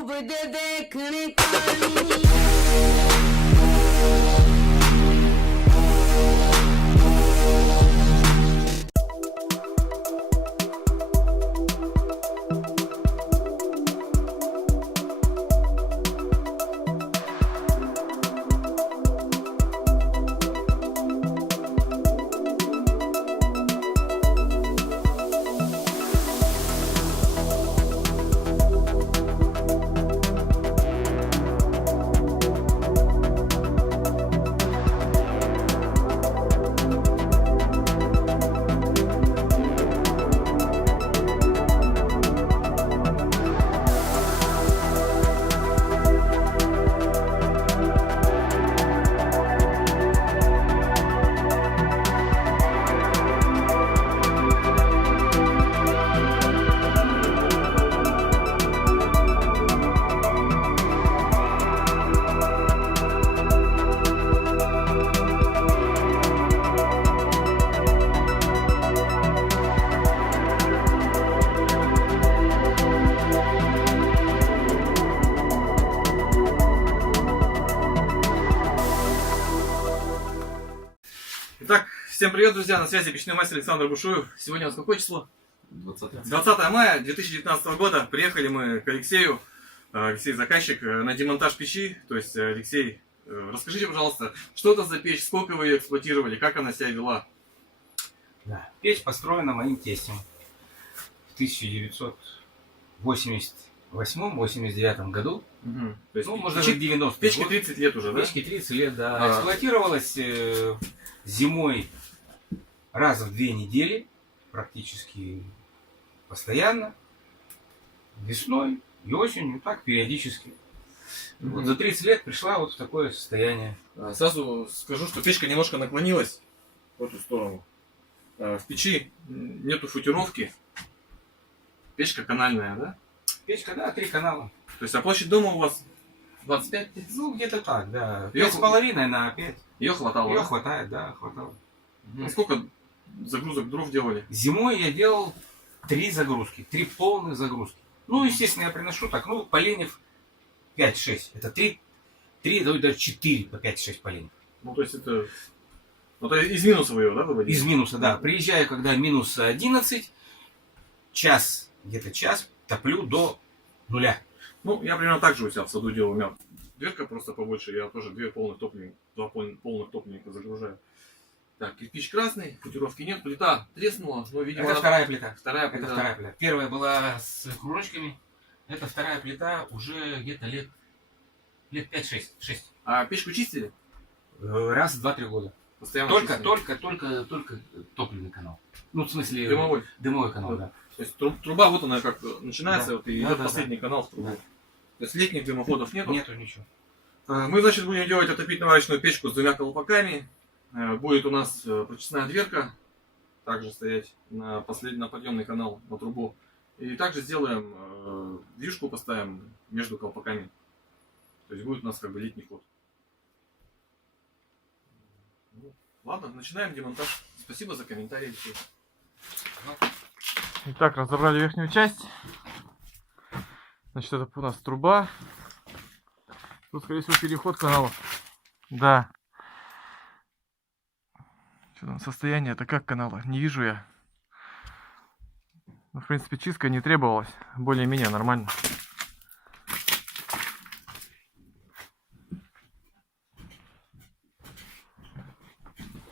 over there देखने पानी। Итак, всем привет, друзья, на связи печной мастер Александр Бушуев. Сегодня у нас какое число? 20 мая 2019 года. Приехали мы к Алексею, Алексей заказчик, на демонтаж печи. То есть, Алексей, расскажите, пожалуйста, что это за печь, сколько вы ее эксплуатировали, как она себя вела? Да. Печь построена моим тестем в 1988-89 году. Угу. То есть, ну, может, даже в 90-е. Печке 30 лет уже, да? Печке 30 лет, да. Эксплуатировалась зимой раз в 2 недели, практически постоянно. Весной и осенью, так периодически. Вот за 30 лет пришла вот в такое состояние. Сразу скажу, что печка немножко наклонилась в эту сторону. В печи нету футировки. Печка канальная, да? Печка, да, 3 канала. То есть, а площадь дома у вас 25? Ну, где-то так, да. Её 5,5 на 5. Ее хватало? Ее Да? хватает, да, хватало. А сколько загрузок дров делали? Зимой я делал 3 загрузки, 3 полных загрузки. Ну, естественно, я приношу так, ну, поленьев 5-6. Это 3, даже 4 по 5-6 поленьев. Ну, то есть это из минуса вы ее, да, выводили? Из минуса, да. Приезжаю, когда минус 11, где-то час, топлю до 0. Ну, я примерно так же у себя в саду делал. У меня дверка просто побольше, я тоже 2 полных топливника загружаю. Так, кирпич красный, футировки нет, плита треснула, но, видимо... Это вторая плита. Вторая плита. Это вторая плита. Первая была с кружочками. Это вторая плита уже где-то лет 5-6. А печку чистили? Раз в 2-3 года. Постоянно Только топливный канал. Ну, в смысле... Дымовой канал, да. То есть труба, вот она как начинается, Да. вот, и идет последний канал в трубу. Да. То есть летних дымоходов нету? Нету ничего. Мы, значит, будем делать отопительно-варочную печку с 2 колпаками. Будет у нас прочистная дверка, также стоять на подъемный канал, на трубу. И также сделаем вьюшку, поставим между колпаками. То есть будет у нас как бы летний ход. Ну, ладно, начинаем демонтаж. Спасибо за комментарии. Итак, разобрали верхнюю часть. Значит, это у нас труба. Тут, скорее всего, переход каналов. Да. Что там состояние-то как канала? Не вижу я. Ну, в принципе, чистка не требовалась. Более-менее нормально.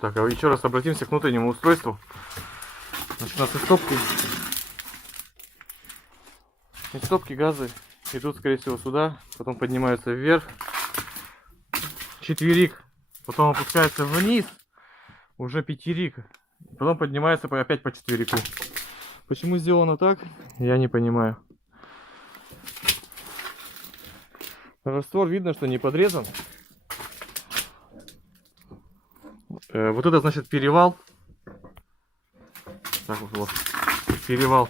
Так, а еще раз обратимся к внутреннему устройству. Значит, у нас из стопки газы идут, скорее всего, сюда, потом поднимаются вверх, четверик, потом опускается вниз, уже пятерик, потом поднимается опять по четверику. Почему сделано так, я не понимаю. Раствор видно, что не подрезан. Вот это, значит, перевал. Так вот, перевал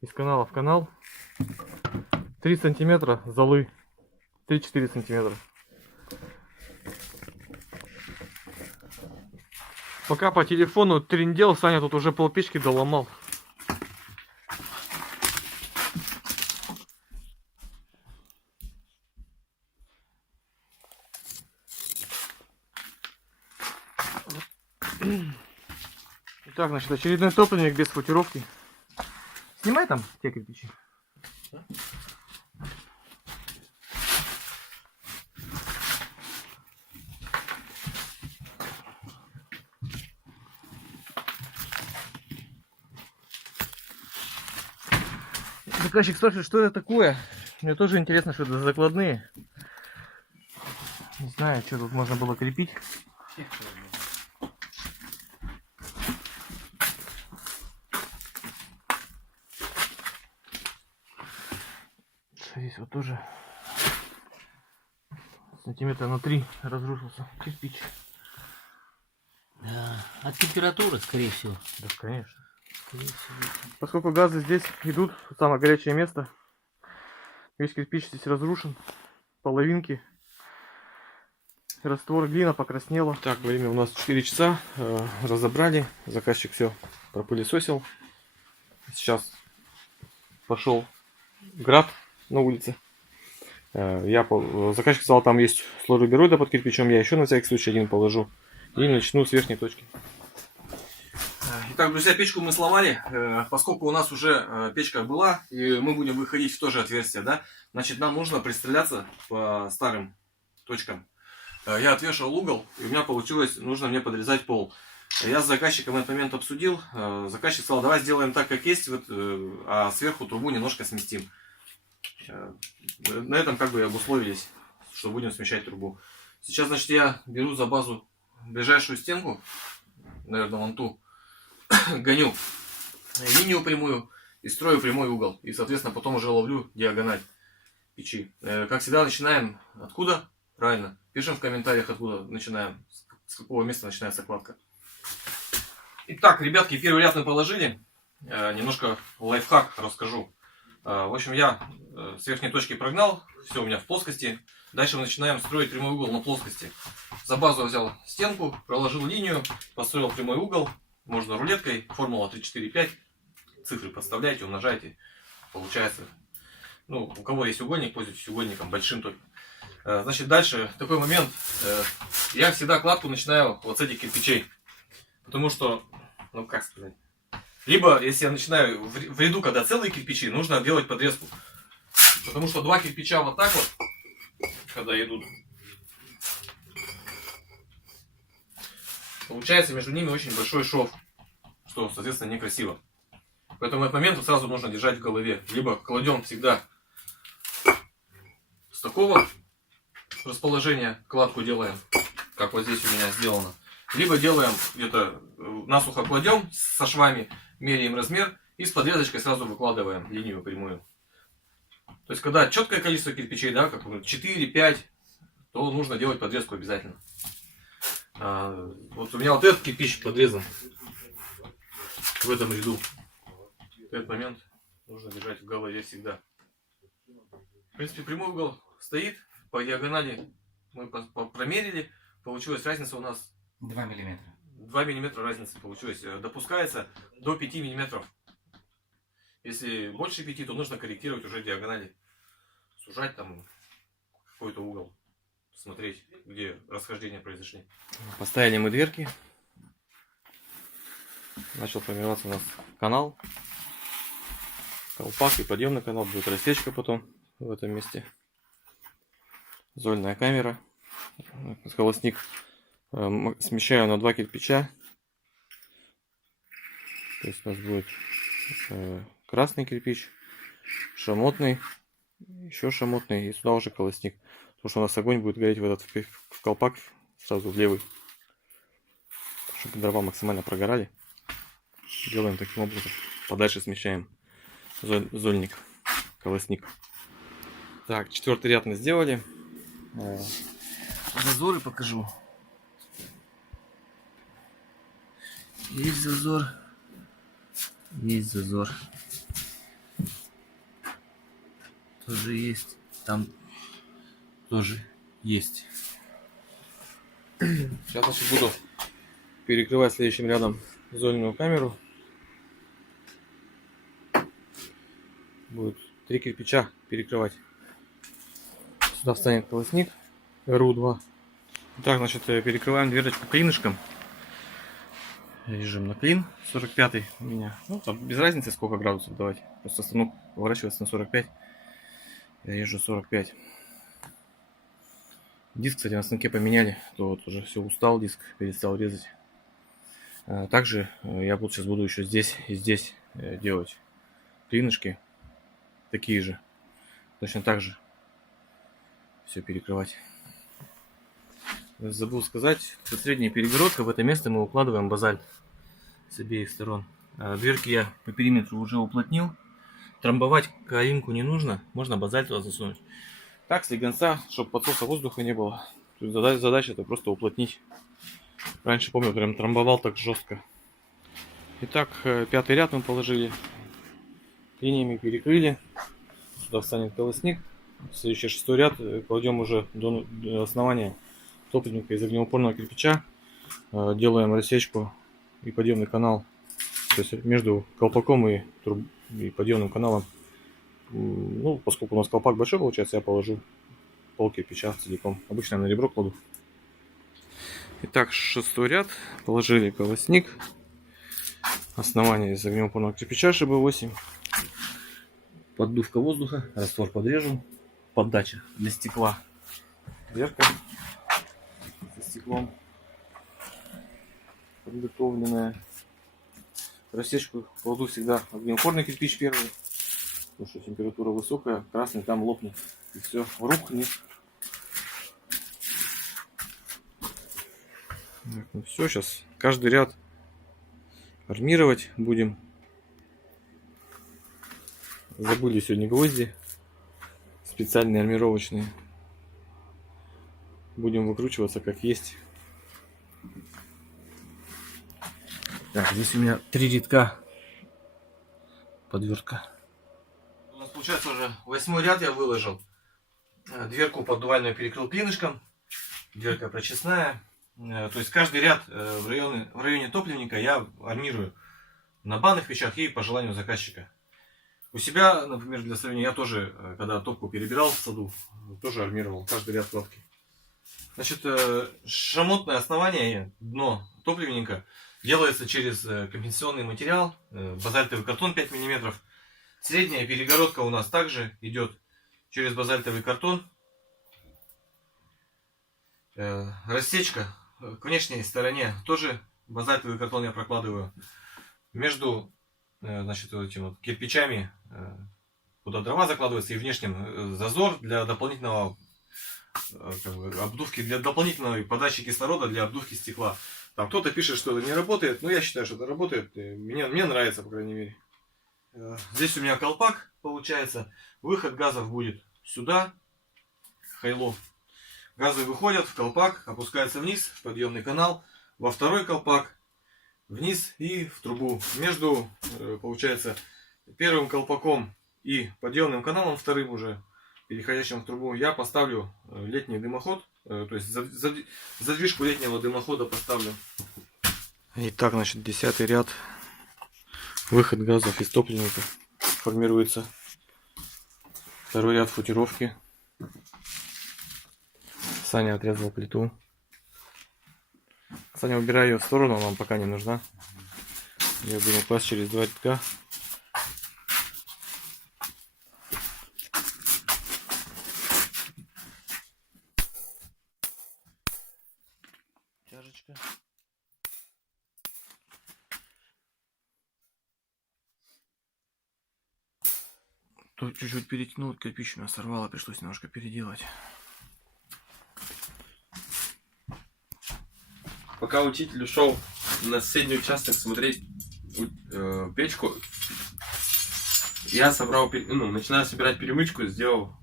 из канала в канал. 3 сантиметра золы. 3-4 сантиметра. Пока по телефону трындел, Саня тут уже полпечки доломал. Итак, значит, очередной топливник без футировки. Снимай там те кирпичи. Заказчик спрашивает, что это такое. Мне тоже интересно, что это за закладные. Не знаю, что тут можно было крепить. Здесь вот тоже сантиметра на 3 разрушился кирпич. Да, от температуры, скорее всего. Да, конечно. Скорее всего. Поскольку газы здесь идут, самое горячее место, весь кирпич здесь разрушен, половинки, раствор, глина покраснела. Так, время у нас 4 часа, разобрали, заказчик все пропылесосил. Сейчас пошел град на улице. Заказчик сказал, там есть слой рубероида под кирпичом, я еще на всякий случай один положу и начну с верхней точки. Итак, друзья, печку мы сломали, поскольку у нас уже печка была, и мы будем выходить в то же отверстие, да, значит, нам нужно пристреляться по старым точкам. Я отвешивал угол, и у меня получилось, нужно мне подрезать пол. Я с заказчиком этот момент обсудил, заказчик сказал, давай сделаем так, как есть, вот, а сверху трубу немножко сместим. На этом как бы и обусловились, что будем смещать трубу. Сейчас, значит, я беру за базу ближайшую стенку, наверное, вон ту, гоню линию прямую и строю прямой угол. И, соответственно, потом уже ловлю диагональ печи. Как всегда, начинаем откуда? Правильно. Пишем в комментариях, откуда начинаем, с какого места начинается кладка. Итак, ребятки, первый ряд мы положили. Немножко лайфхак расскажу. В общем, я с верхней точки прогнал, все у меня в плоскости. Дальше мы начинаем строить прямой угол на плоскости. За базу взял стенку, проложил линию, построил прямой угол. Можно рулеткой, формула 3, 4, 5. Цифры подставляйте, умножайте. Получается, ну, у кого есть угольник, пользуйтесь угольником, большим только. Значит, дальше такой момент. Я всегда кладку начинаю вот с этих кирпичей. Потому что, ну как сказать. Либо, если я начинаю в ряду, когда целые кирпичи, нужно делать подрезку. Потому что два кирпича вот так вот, когда идут, получается между ними очень большой шов, что, соответственно, некрасиво. Поэтому этот момент сразу нужно держать в голове. Либо кладем всегда с такого расположения, кладку делаем, как вот здесь у меня сделано. Либо делаем где-то насухо кладем со швами, меряем размер и с подрезочкой сразу выкладываем линию прямую. То есть, когда четкое количество кирпичей, да, как 4-5, то нужно делать подрезку обязательно. Вот у меня вот этот кирпич подрезан в этом ряду. Этот момент нужно держать в голове всегда. В принципе, прямой угол стоит, по диагонали мы промерили, получилась разница у нас 2 миллиметра. 2 миллиметра разница получилась. Допускается до 5 миллиметров. Если больше 5, то нужно корректировать уже диагонали. Сужать там какой-то угол. Смотреть, где расхождения произошли. Поставили мы дверки. Начал формироваться у нас канал. Колпак и подъемный канал. Будет рассечка потом в этом месте. Зольная камера. Холостник смещаю на 2 кирпича. То есть у нас будет красный кирпич, шамотный, еще шамотный и сюда уже колосник. Потому что у нас огонь будет гореть в этот в колпак сразу в левый. Чтобы дрова максимально прогорали. Делаем таким образом. Подальше смещаем зольник, колосник. Так, 4-й ряд мы сделали. Зазоры покажу. Есть зазор. Есть зазор. Тоже есть. Там тоже есть. Сейчас, значит, буду перекрывать следующим рядом зольную камеру. Будет 3 кирпича перекрывать. Сюда встанет колосник РУ-2. Так, значит, перекрываем дверочку клинышком. Режим на клин 45 у меня. Ну, там без разницы сколько градусов давать. Просто станок поворачивается на 45. Я езжу 45. Диск, кстати, на станке поменяли. То вот уже все устал диск, перестал резать. Также я вот сейчас буду еще здесь и здесь делать клинышки. Такие же. Точно так же. Все перекрывать. Забыл сказать, что средняя перегородка. В это место мы укладываем базальт с обеих сторон. Дверки я по периметру уже уплотнил. Трамбовать калинку не нужно. Можно базальт туда засунуть. Так, слегонца, чтобы подсоса воздуха не было. Тут задача это просто уплотнить. Раньше, помню, прям трамбовал так жестко. Итак, 5-й ряд мы положили. Линиями перекрыли. Сюда встанет колосник. Следующий 6-й ряд кладем уже до основания топливника из огнеупорного кирпича. Делаем рассечку и подъемный канал. То есть между колпаком и подъемным каналом. Ну, поскольку у нас колпак большой получается, я положу пол кирпича целиком. Обычно я на ребро кладу. Итак, 6-й ряд. Положили колосник. Основание из огнеупорного кирпича ШБ8. Поддувка воздуха. Раствор подрежем. Поддача для стекла. Дверка со стеклом подготовленная. Рассечку кладу всегда огнеупорный кирпич первый. Потому что температура высокая. Красный там лопнет. И все, рухнет. Ну все, сейчас каждый ряд армировать будем. Забыли сегодня гвозди специальные армировочные. Будем выкручиваться как есть. Так, здесь у меня 3 рядка подвертка. У нас получается уже 8-й ряд я выложил. Дверку поддувальную перекрыл клинышком. Дверка прочесная. То есть каждый ряд в районе топливника я армирую на банных печах и по желанию заказчика. У себя, например, для сравнения, я тоже, когда топку перебирал в саду, тоже армировал каждый ряд кладки. Значит, шамотное основание, дно топливника делается через компенсационный материал, базальтовый картон 5 мм. Средняя перегородка у нас также идет через базальтовый картон. Рассечка к внешней стороне тоже базальтовый картон я прокладываю. Между, значит, вот этими вот кирпичами, куда дрова закладываются, и внешним зазор для дополнительного обдувки, для дополнительной подачи кислорода, для обдувки стекла. Там кто-то пишет, что это не работает, но я считаю, что это работает. Мне нравится, по крайней мере. Здесь у меня колпак получается. Выход газов будет сюда. Хайло. Газы выходят в колпак, опускаются вниз в подъемный канал, во второй колпак, вниз и в трубу. Между, получается, первым колпаком и подъемным каналом, вторым уже, переходящим в трубу, я поставлю летний дымоход. То есть задвижку летнего дымохода поставлю. Итак, значит, 10-й ряд. Выход газов из топливника. Формируется второй ряд футировки. Саня отрезал плиту. Саня, убирай ее в сторону, она нам пока не нужна. Я буду класть через 2 рядка. Тяжечка. Тут чуть-чуть перетянул, кирпич у меня сорвало, пришлось немножко переделать. Пока учитель ушел на соседний участок смотреть печку, я собрал, начинаю собирать перемычку, сделал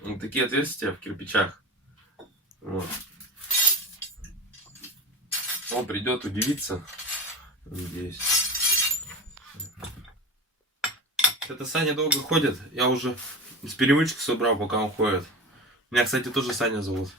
вот такие отверстия в кирпичах. Вот. Он придет удивиться, надеюсь. Это Саня долго ходит, я уже с перемычки собрал, пока он ходит. Меня, кстати, тоже Саня зовут.